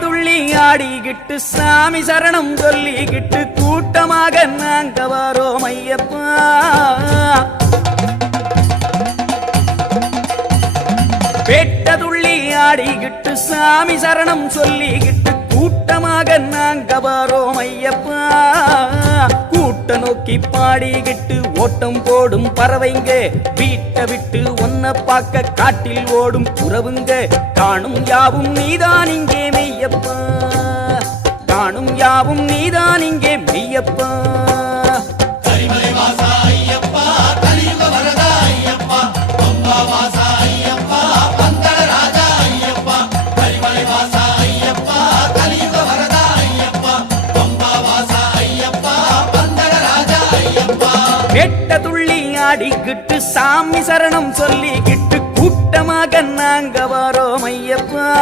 துள்ளி ஆடிக்கிட்டு சாமி சரணம் சொல்லிக்கிட்டு கூட்டமாக நாங்க வரோம் ஐயப்பா பெட்டதுள்ளி ஆடிக்கிட்டு சாமி சரணம் சொல்லிக்கிட்டு கூட்டமாக நாங்க வரோம் ஐயப்பா கூட்ட நோக்கி பாடிக்கிட்டு ஓட்டம் போடும் பறவைங்க வீட்டை விட்டு ஒன்ன பார்க்க காட்டில் ஓடும் உறவுங்க காணும் யாவும் நீதான் இங்கே. ஐயப்பா தானும் யாவும் நீதான் இங்கே மெய்யப்பா. அடிக்கிட்டு சாமி சரணம் சொல்லிக்கிட்டு கூட்டமாக நாங்க வரோம் ஐயப்பா.